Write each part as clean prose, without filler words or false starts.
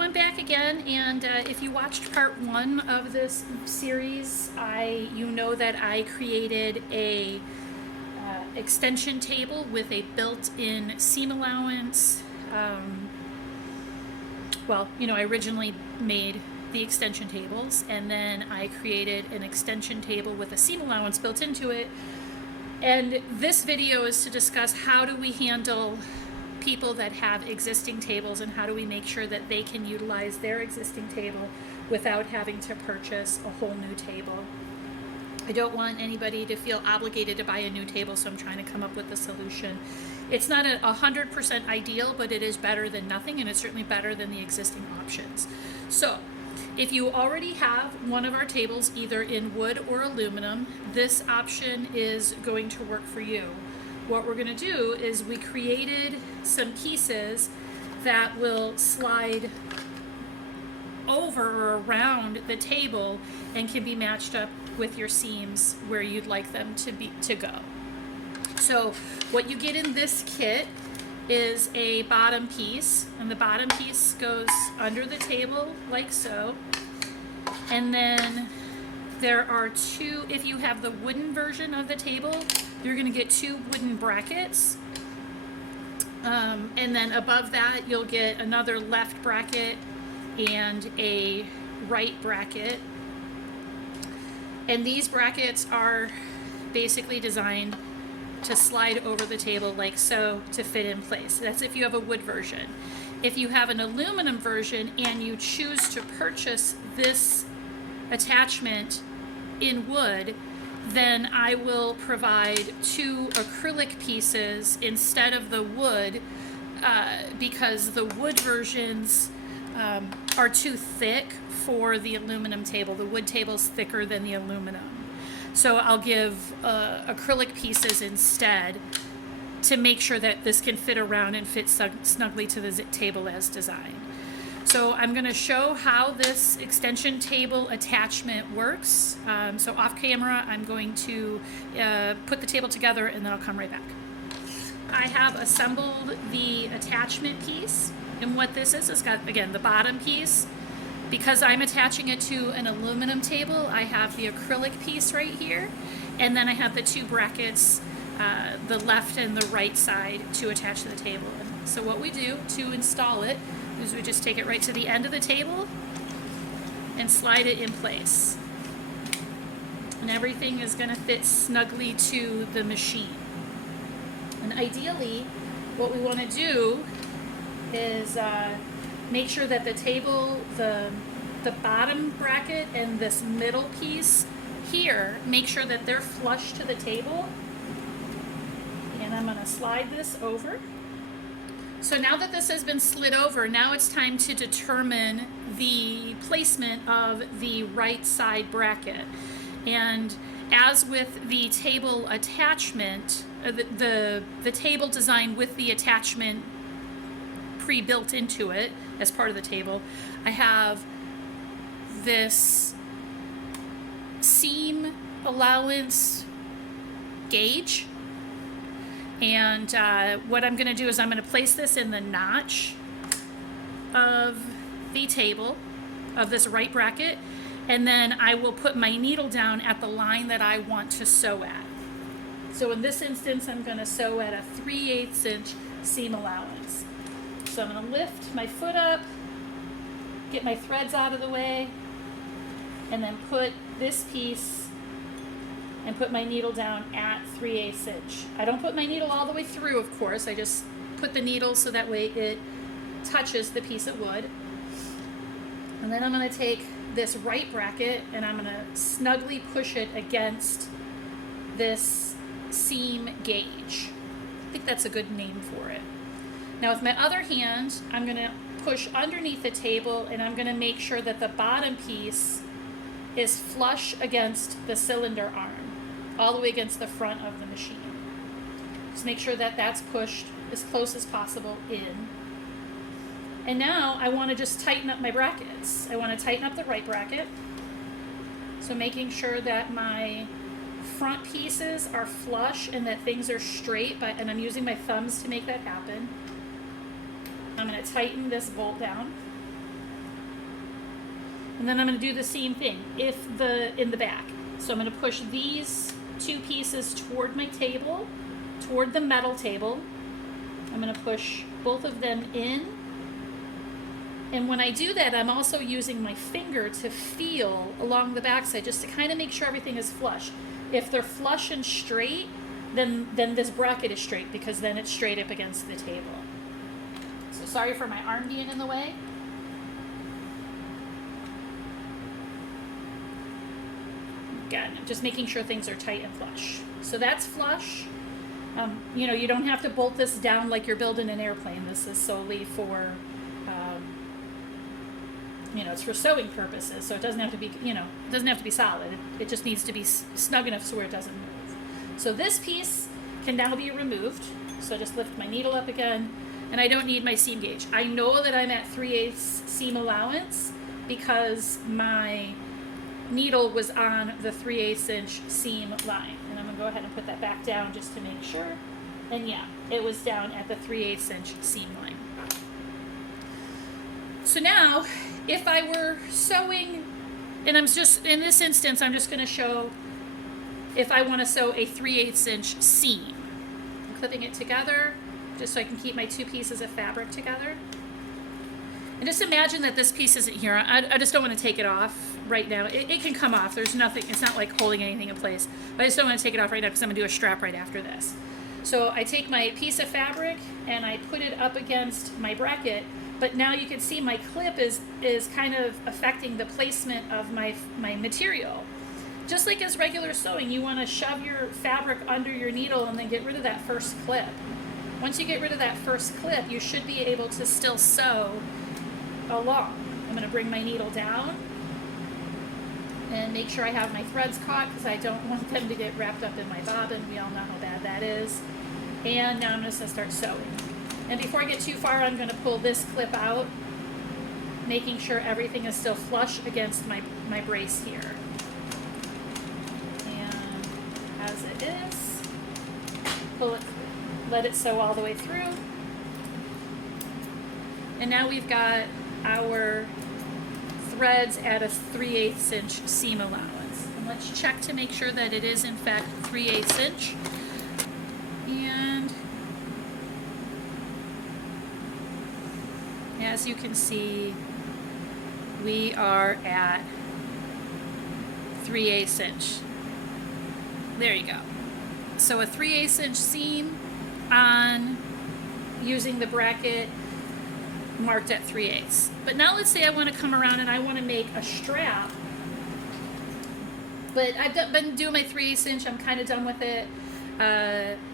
So I'm back again, and if you watched part one of this series, you know that I created a extension table with a built-in seam allowance. I originally made the extension tables, and then I created an extension table with a seam allowance built into it. And this video is to discuss how do we handle people that have existing tables and how do we make sure that they can utilize their existing table without having to purchase a whole new table. I don't want anybody to feel obligated to buy a new table, so I'm trying to come up with a solution. It's not 100% ideal, but it is better than nothing, and it's certainly better than the existing options. So if you already have one of our tables either in wood or aluminum, this option is going to work for you. What we're going to do is we created some pieces that will slide over or around the table and can be matched up with your seams where you'd like them to go. So what you get in this kit is a bottom piece, and the bottom piece goes under the table like so. And then there are two, if you have the wooden version of the table, you're going to get two wooden brackets. And then above that, you'll get another left bracket and a right bracket. And these brackets are basically designed to slide over the table like so to fit in place. That's if you have a wood version. If you have an aluminum version and you choose to purchase this attachment in wood, then I will provide two acrylic pieces instead of the wood because the wood versions are too thick for the aluminum table. The wood table is thicker than the aluminum. So I'll give acrylic pieces instead to make sure that this can fit around and fit snugly to the table as designed. So I'm going to show how this extension table attachment works. So off camera, I'm going to put the table together and then I'll come right back. I have assembled the attachment piece, and what this is, it's got, again, the bottom piece. Because I'm attaching it to an aluminum table, I have the acrylic piece right here, and then I have the two brackets, the left and the right side, to attach to the table. And so what we do to install it is we just take it right to the end of the table and slide it in place. And everything is going to fit snugly to the machine. And ideally, what we want to do is make sure that the table, the bottom bracket and this middle piece here, make sure that they're flush to the table. And I'm going to slide this over. So now that this has been slid over, now it's time to determine the placement of the right side bracket. And as with the table attachment, the table design with the attachment pre-built into it as part of the table, I have this seam allowance gauge. And what I'm going to do is I'm going to place this in the notch of the table of this right bracket, and then I will put my needle down at the line that I want to sew at. So in this instance, I'm going to sew at a 3/8 inch seam allowance. So I'm going to lift my foot up, get my threads out of the way, and then put this piece and put my needle down at 3/8 inch. I don't put my needle all the way through, of course. I just put the needle so that way it touches the piece of wood. And then I'm going to take this right bracket and I'm going to snugly push it against this seam gauge. I think that's a good name for it. Now with my other hand, I'm going to push underneath the table and I'm going to make sure that the bottom piece is flush against the cylinder arm, all the way against the front of the machine. Just make sure that that's pushed as close as possible in. And now I want to just tighten up my brackets. I want to tighten up the right bracket. So making sure that my front pieces are flush and that things are straight, and I'm using my thumbs to make that happen. I'm going to tighten this bolt down. And then I'm going to do the same thing in the back. So I'm going to push these two pieces toward my table, toward the metal table. I'm going to push both of them in. And when I do that, I'm also using my finger to feel along the backside just to kind of make sure everything is flush. If they're flush and straight, then this bracket is straight, because then it's straight up against the table. So sorry for my arm being in the way. Again, I'm just making sure things are tight and flush. So that's flush. You know, you don't have to bolt this down like you're building an airplane. This is solely for, you know, it's for sewing purposes. So it doesn't have to be, you know, it doesn't have to be solid. It just needs to be snug enough so where it doesn't move. So this piece can now be removed. So I just lift my needle up again, and I don't need my seam gauge. I know that I'm at 3/8 seam allowance because my needle was on the 3/8 inch seam line. And I'm gonna go ahead and put that back down just to make sure. And yeah, it was down at the 3/8 inch seam line. So now, if I were sewing, and I'm just, in this instance, I'm just gonna show if I wanna sew a 3/8 inch seam. I'm clipping it together just so I can keep my two pieces of fabric together. And just imagine that this piece isn't here. I just don't want to take it off right now. It can come off. There's nothing, it's not like holding anything in place. But I just don't want to take it off right now because I'm going to do a strap right after this. So I take my piece of fabric and I put it up against my bracket. But now you can see my clip is kind of affecting the placement of my material. Just like as regular sewing, you want to shove your fabric under your needle and then get rid of that first clip. Once you get rid of that first clip, you should be able to still sew along. I'm going to bring my needle down and make sure I have my threads caught because I don't want them to get wrapped up in my bobbin. We all know how bad that is. And now I'm just going to start sewing. And before I get too far, I'm going to pull this clip out, making sure everything is still flush against my brace here. And as it is, pull it, let it sew all the way through. And now we've got our threads at a 3/8 inch seam allowance. And let's check to make sure that it is in fact 3/8 inch. And as you can see, we are at 3/8 inch. There you go. So a 3/8 inch seam on using the bracket marked at 3/8. But now let's say I want to come around and I want to make a strap. But I've been doing my 3/8 inch. I'm kind of done with it.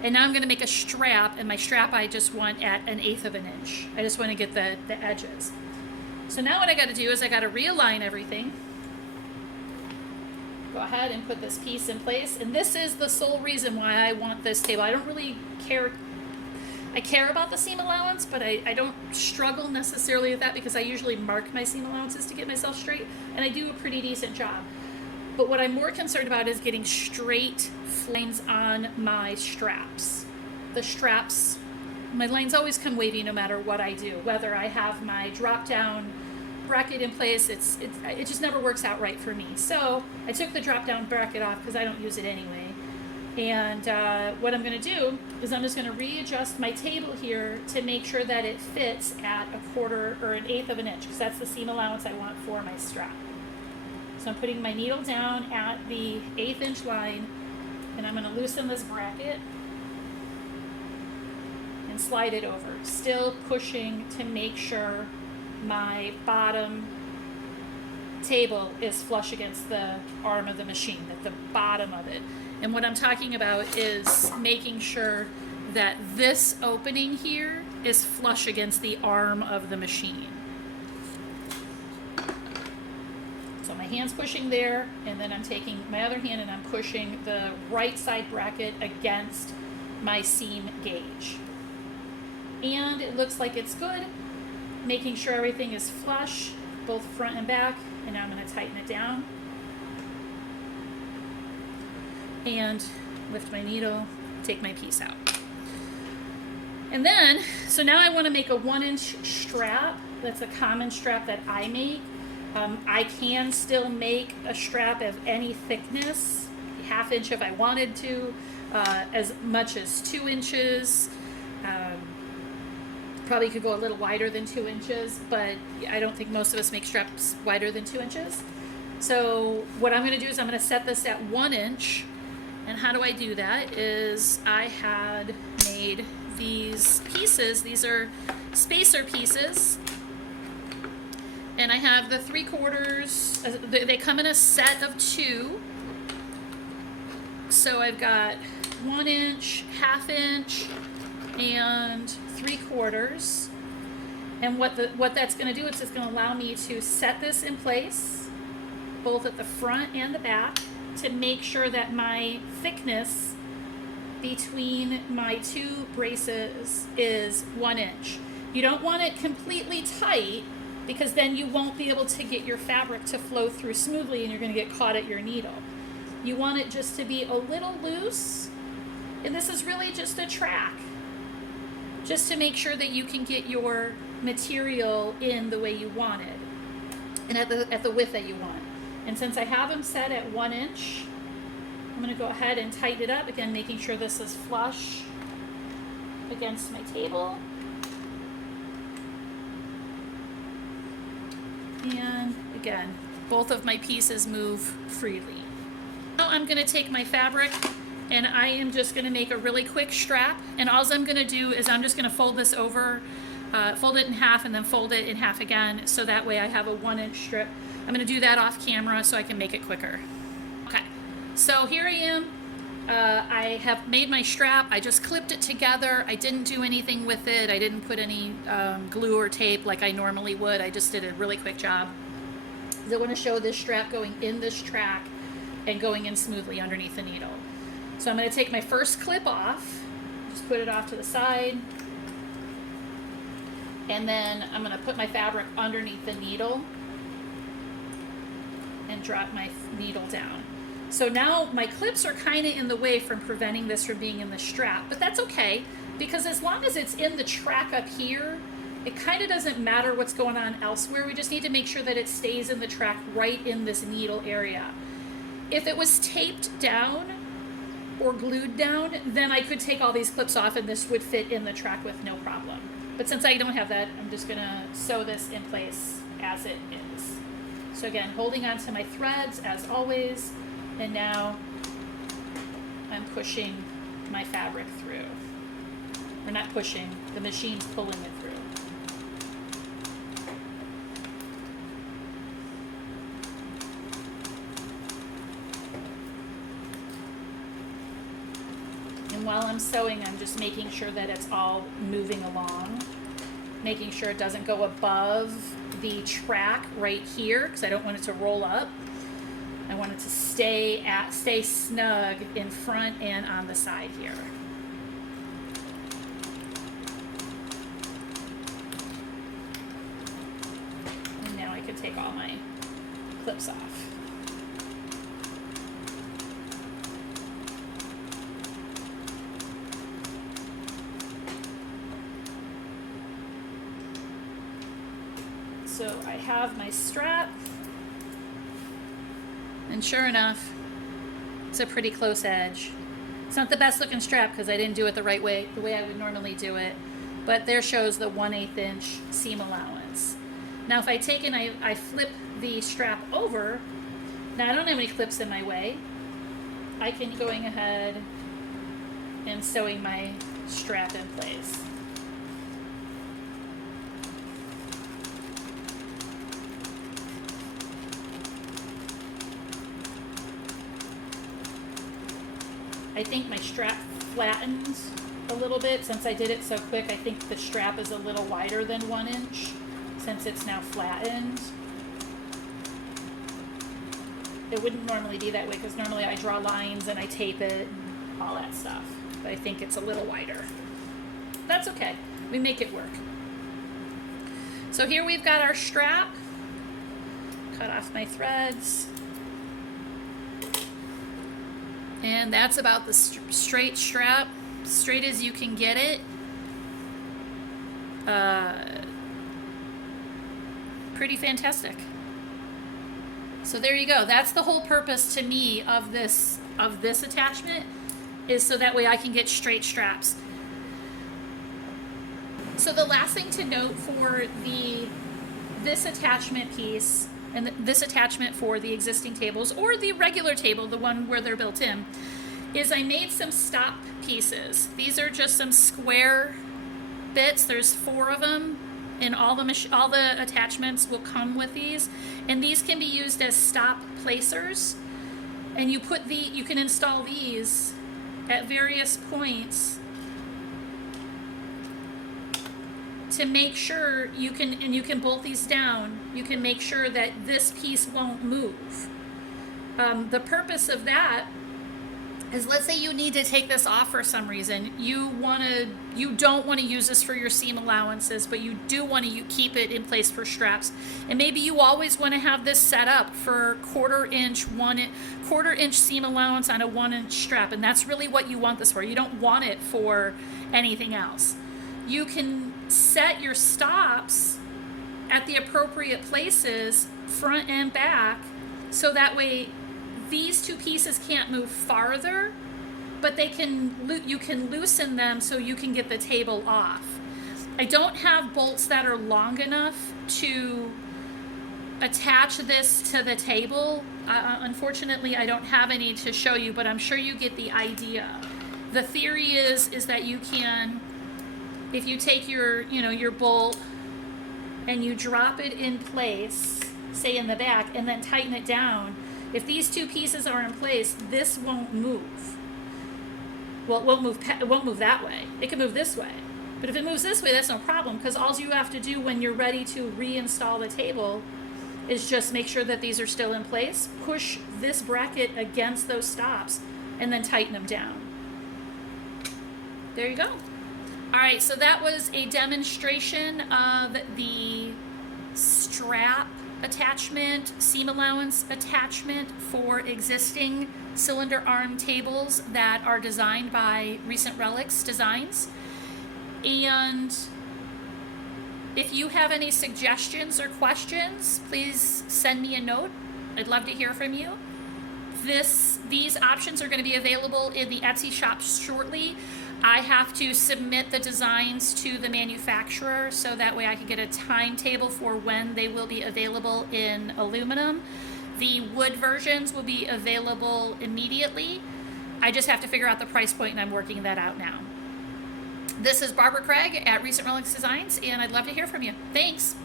And now I'm going to make a strap, and my strap I just want at 1/8 of an inch. I just want to get the edges. So now what I got to do is I got to realign everything. Go ahead and put this piece in place. And this is the sole reason why I want this table. I don't really care. I care about the seam allowance, but I don't struggle necessarily with that because I usually mark my seam allowances to get myself straight, and I do a pretty decent job. But what I'm more concerned about is getting straight lines on my straps. The straps, my lines always come wavy no matter what I do. Whether I have my drop down bracket in place, it just never works out right for me. So I took the drop down bracket off because I don't use it anyway. And what I'm going to do is I'm just going to readjust my table here to make sure that it fits at 1/4 or 1/8 of an inch, because that's the seam allowance I want for my strap. So I'm putting my needle down at the 1/8 inch line, and I'm going to loosen this bracket and slide it over, still pushing to make sure my bottom table is flush against the arm of the machine, at the bottom of it. And what I'm talking about is making sure that this opening here is flush against the arm of the machine. So my hand's pushing there, and then I'm taking my other hand and I'm pushing the right side bracket against my seam gauge. And it looks like it's good, making sure everything is flush, both front and back. And now I'm going to tighten it down. And lift my needle, take my piece out. And then, so now I want to make a 1 inch strap. That's a common strap that I make. I can still make a strap of any thickness, 1/2 inch if I wanted to, as much as 2 inches. Probably could go a little wider than 2 inches, but I don't think most of us make straps wider than 2 inches. So what I'm going to do is I'm going to set this at 1 inch. And how do I do that? Is I had made these pieces. These are spacer pieces. And I have the 3/4. They come in a set of 2. So I've got 1 inch, 1/2 inch, and 3/4. And what that's going to do is it's going to allow me to set this in place, both at the front and the back, to make sure that my thickness between my 2 braces is 1 inch. You don't want it completely tight, because then you won't be able to get your fabric to flow through smoothly and you're going to get caught at your needle. You want it just to be a little loose, and this is really just a track, just to make sure that you can get your material in the way you want it and at the width that you want. And since I have them set at 1 inch, I'm going to go ahead and tighten it up, again making sure this is flush against my table. And again, both of my pieces move freely. Now I'm going to take my fabric and I am just going to make a really quick strap, and all I'm going to do is I'm just going to fold this over, fold it in half and then fold it in half again, so that way I have a 1 inch strip. I'm going to do that off camera so I can make it quicker. Okay, so here I am. I have made my strap. I just clipped it together. I didn't do anything with it. I didn't put any glue or tape like I normally would. I just did a really quick job. I want to show this strap going in this track and going in smoothly underneath the needle. So I'm going to take my first clip off, just put it off to the side, and then I'm going to put my fabric underneath the needle and drop my needle down. So now my clips are kind of in the way from preventing this from being in the strap, but that's okay, because as long as it's in the track up here, it kind of doesn't matter what's going on elsewhere. We just need to make sure that it stays in the track right in this needle area. If it was taped down or glued down, then I could take all these clips off and this would fit in the track with no problem. But since I don't have that, I'm just gonna sew this in place as it is. So again, holding on to my threads as always, and now I'm pushing my fabric through. Or not pushing, the machine's pulling it through. And while I'm sewing, I'm just making sure that it's all moving along, making sure it doesn't go above the track right here, because I don't want it to roll up. I want it to stay snug in front and on the side here. And now I can take all my clips off. So I have my strap, and sure enough, it's a pretty close edge. It's not the best looking strap because I didn't do it the right way, the way I would normally do it, but there shows the 1/8 inch seam allowance. Now if I take and I flip the strap over, now I don't have any clips in my way. I can going ahead and sewing my strap in place. I think my strap flattened a little bit since I did it so quick. I think the strap is a little wider than 1 inch since it's now flattened. It wouldn't normally be that way because normally I draw lines and I tape it and all that stuff. But I think it's a little wider. That's okay. We make it work. So here we've got our strap. Cut off my threads. And that's about the straight strap, straight as you can get it. Pretty fantastic. So there you go. That's the whole purpose to me of this attachment, is so that way I can get straight straps. So the last thing to note for this attachment piece, and this attachment for the existing tables or the regular table, the one where they're built in, is I made some stop pieces. These are just some square bits. There's 4 of them, and all the attachments will come with these, and these can be used as stop placers. And you can install these at various points to make sure you can bolt these down. You can make sure that this piece won't move. The purpose of that is, let's say you need to take this off for some reason. You don't want to use this for your seam allowances, but you do want to keep it in place for straps. And maybe you always want to have this set up for quarter inch seam allowance on a 1-inch strap, and that's really what you want this for. You don't want it for anything else. You can set your stops at the appropriate places, front and back, so that way these 2 pieces can't move farther, but you can loosen them so you can get the table off. I don't have bolts that are long enough to attach this to the table. Unfortunately, I don't have any to show you, but I'm sure you get the idea. The theory is that you can, if you take your bolt and you drop it in place, say in the back, and then tighten it down, if these 2 pieces are in place, this won't move. Well, it won't move that way. It can move this way. But if it moves this way, that's no problem, because all you have to do when you're ready to reinstall the table is just make sure that these are still in place, push this bracket against those stops, and then tighten them down. There you go. All right, so that was a demonstration of the strap attachment, seam allowance attachment for existing cylinder arm tables that are designed by Recent Relics Designs. And if you have any suggestions or questions, please send me a note. I'd love to hear from you. These options are going to be available in the Etsy shop shortly. I have to submit the designs to the manufacturer, so that way I can get a timetable for when they will be available in aluminum. The wood versions will be available immediately. I just have to figure out the price point, and I'm working that out now. This is Barbara Craig at Recent Relics Designs, and I'd love to hear from you. Thanks.